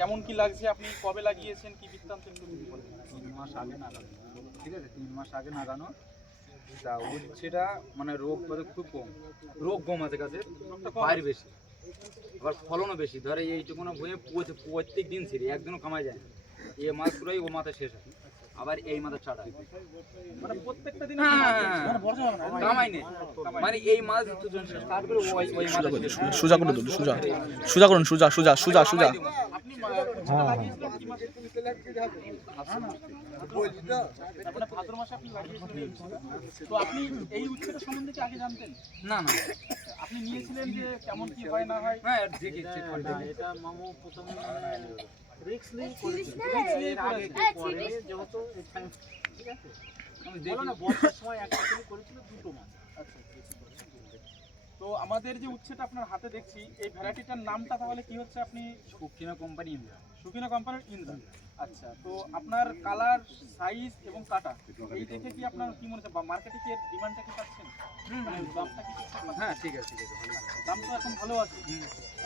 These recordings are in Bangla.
কেমন কি লাগছে, আপনি কবে লাগিয়েছেন, কি বৃত্তান্ত একটু যদি বলেন। 3 মাস আগে লাগানো, ঠিক আছে, 3 মাস আগে লাগানো। তা উচ্ছেটা মানে রোগ খুব কম, রোগ কম আছে গাছে, বাইর বেশি, আবার ফলনও বেশি। ধরে এইটুকুনো বইয়ে প্রত্যেক দিন ছিল, একদিনও কামাই যায় না। এই মাছ পুরোই ও মাথা শেষ হয়, আবার এই মাথা ছাড়া মানে প্রত্যেকটা দিন কামাই নেই। মানে এই মাছ স্টার্ট করে ওই মাথা শেষ হয়। সোজা করে দিন, সোজা করুন, সোজা। আপনি লাগিয়েছিলেন কি মাসে? মানে ভাদ্র মাসে আপনি লাগিয়েছিলেন এই উচ্ছেটা। তো আপনি এই উচ্ছেটা সম্বন্ধে কি আগে জানতেন? না না, আপনি নিয়েছিলেন যে কেমন কি হয় না হয়? হ্যাঁ দেখি চেক করে দেখি। এটা মামু প্রথমে রিস্ক নিয়ে করেছিল। এর আগে পরে যেহেতু ঠিক আছে, আমি বলো দেখি না বর্ষার সময় একটা করে করেছিল দুটো মাছ। আচ্ছা। তো আমাদের যে উচ্ছেটা আপনার হাতে দেখছি, এই ভ্যারাইটিটার নামটা তাহলে কি হচ্ছে? আপনি সুকিনা কোম্পানি ইন্ডিয়া। সুকিনা কোম্পানির ইন্দ্রা। আচ্ছা, তো আপনার কালার, সাইজ এবং কাটা এই দেখে কি আপনার কি মনে হচ্ছে, বা মার্কেটে কি এর ডিমান্ডটা কি পাচ্ছেন? মানে দামটা কি ঠিকঠাক পাচ্ছেন? হ্যাঁ ঠিক আছে, ঠিক আছে, ভালো। দাম তো এখন ভালো আছে।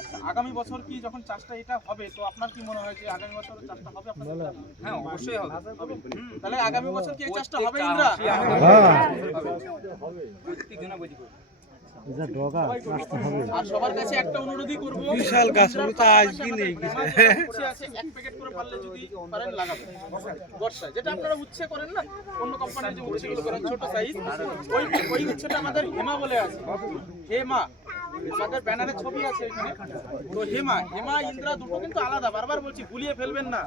আচ্ছা, আগামী বছর কি যখন চাষটা এটা হবে, তো আপনার কি মনে হয় যে আগামী বছর চাষটা হবে আপনাদের? হ্যাঁ অবশ্যই হবে। তাহলে আগামী বছর কি এই চাষটা হবে ইন্দ্রা? প্রত্যেক দিনে বই করব। আর সবার কাছে একটা অনুরোধই করব, বিশাল গাছ, তো আজকে নেই। উচ্ছে আছে, এক প্যাকেট করে পারলে যদি পারেন লাগাবেন বর্ষায়, যেটা আপনারা উচ্ছে করেন না, অন্য কোম্পানির যে উচ্ছেগুলো করেন ছোট সাইজ, ওই উচ্ছেটা আমাদের হেমা বলে আছে। হেমা আমাদের ব্যানারে ছবি আছে এখানে। তো হেমা ইন্দ্রা দুটো কিন্তু আলাদা, বারবার বলছি ভুলিয়ে ফেলবেন না।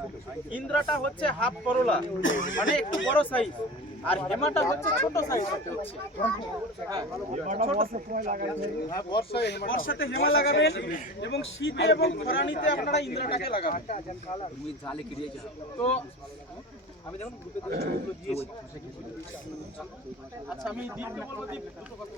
ইন্দ্রাটা হচ্ছে হাফ করলা, মানে একটু বড় সাইজ, আর হেমাটা হচ্ছে ছোট সাইজ হচ্ছে। হ্যাঁ, বর্ষাতে হেমা লাগাবেন এবং শীতে এবং খরানিতে আপনারা ইন্দ্রাটাকে লাগাবেন। তুমি জালে কিরিয়ে যাও। তো আমি দেখুন গ্রুপে দিয়েছি। আচ্ছা, আমি দীপকে বলবো, দীপ দুটো কথা